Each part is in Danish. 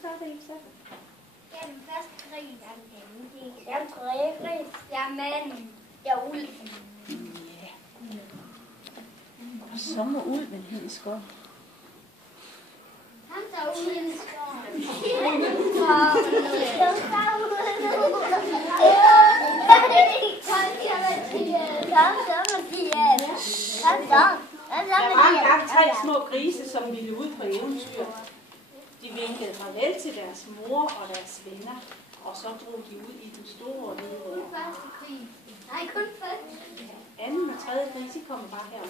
starte, Elsa? Ja, den første gris er den anden. Jeg er tredje gris. Jeg er manden. Jeg er ulven. Ja. Og så må ulven hen i skoven. Han tager ud i skoven. Der var engang 3 små grise, som ville ud på eventyr. De vinkede farvel til deres mor og deres venner, og så drog de ud i den store hvide Kun verden. første gris. Nej, kun første. Anden og tredje gris, de kommer bare herom.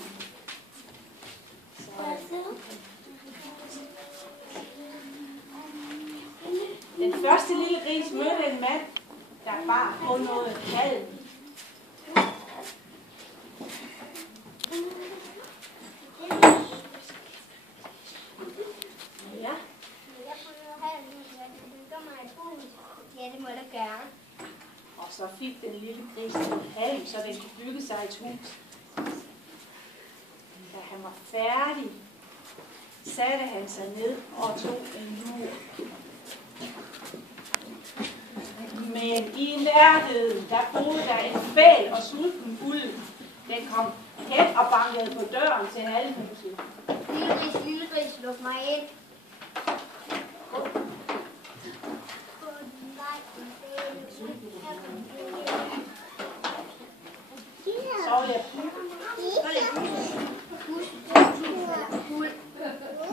Den første lille gris mødte en mand, der bar på noget halm. Ja. Ja, det må du gøre. Og så fik den lille gris en halm, så den kunne bygge sig et hus. Da han var færdig, satte han sig ned og tog en lur. Men i nærheden, der boede der en fæl og sulten ulv. Den kom hen og bankede på døren til halmhuset. Lille gris, luk mig ind. Så vil jeg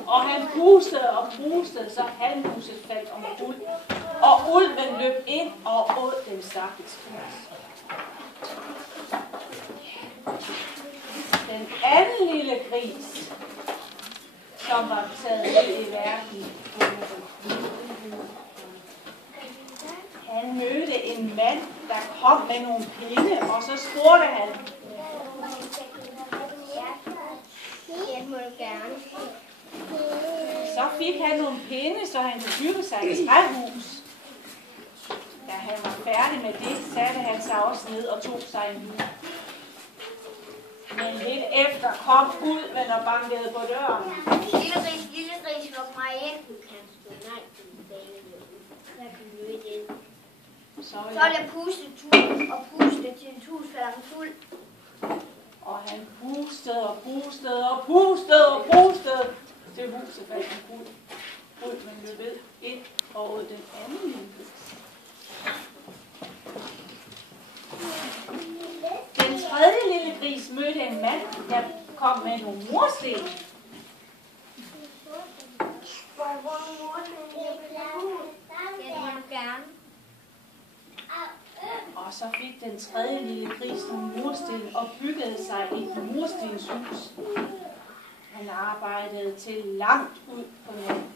og han pustede og pustede, så halmhuset faldt omkuld. Og ulven løb ind og åd den stakkels gris. Den anden lille gris, som var taget ud i verden, han mødte en mand, der kom med nogle pinde, og så spurgte han, Det må du gerne. så fik han nogle pinde, så han kunne bygge sig et træhus. Da han var færdig med det, satte han sig også ned og tog sig en lur. Men lidt efter kom ulven og bankede på døren. Lille gris, luk mig ind. Du kan stå nej til banen. Der kan du ikke ind. Så Så er der puste og puste til et hus falder fuld. Og han pustede og pustede og pustede og pustede til huset faldt omkuld. Ulven løb ind og åd den anden lille gris. Den tredje lille gris mødte en mand, der kom med nogle mursten. Ja, det må du gerne. Og så fik den tredje lille gris nogle mursten og byggede sig et murstenshus. Han arbejdede til langt ud på natten.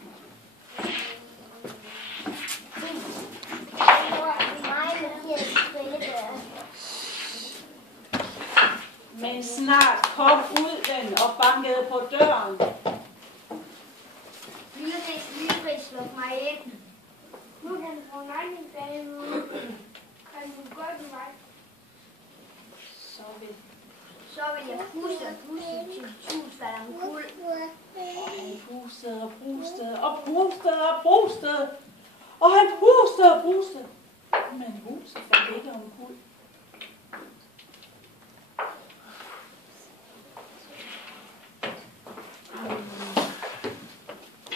Men snart kom ulven og bankede på døren. Lille gris, luk mig ind. Nu kan du få min bane. Kan du godt med mig? Så vil jeg puste og puste til et hus falder omkuld. Og han pustede og pustede og pustede og pustede. Og han pustede og pustede. Men huset faldt ikke omkuld.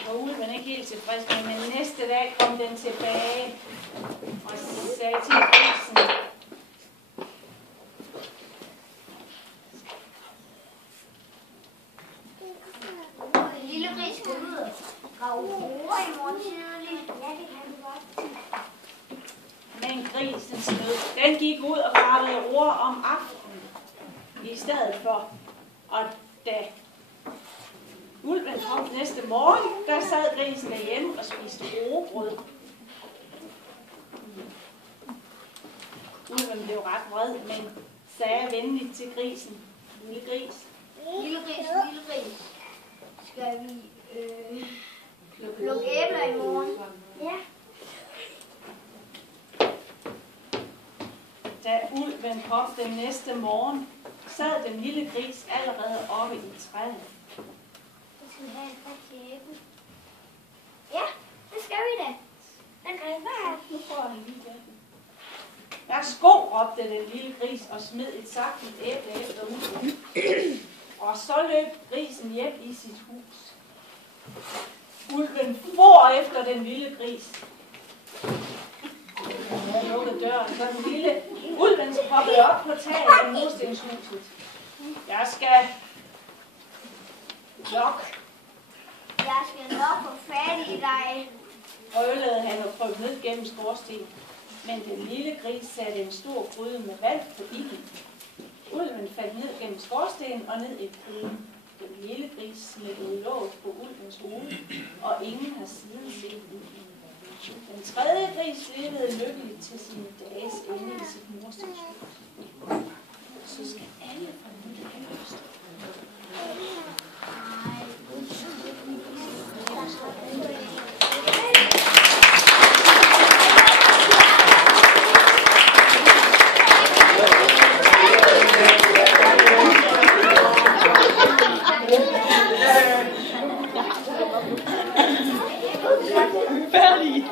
Og ulven ikke helt tilfreds med, men næste dag kom den tilbage og sagde til grisen, Lille gris skal ud og grave roer i morgen tidlig. Ja, det kan du godt. men grisen snød. Den gik ud og gravede roer om aftenen i stedet for. Og da ulven kom næste morgen, der sad grisen derhjemme og spiste roebrød. Ulven blev ret vred, men sagde venligt til grisen, lille gris, Lille gris. Skal vi plukke æbler i morgen? Ja. Da ulven kom den næste morgen, sad den lille gris allerede oppe i træet. Så skal vi have en pakke æble. Ja, det skal vi da. råbte den lille gris og smed et saftigt æble efter ulven. Og så løb grisen hjem i sit hus. Ulven for efter den lille gris. Han lukkede døren, så den lille ulven hoppede op på taget af murstenshuset. Jeg skal nok få fat i dig. Brølede han og prøvede ned gennem skorstenen. Men den lille gris satte en stor gryde med vand på ilden. Ulven faldt ned gennem skorstenen og ned i gryden. Den lille gris smækkede låget på ulvens hoved, og ingen har siden set ulven. Den tredje gris levede lykkeligt til sine dages ende i sit murstenshus. Så skal alle få nyt høst. Færdig.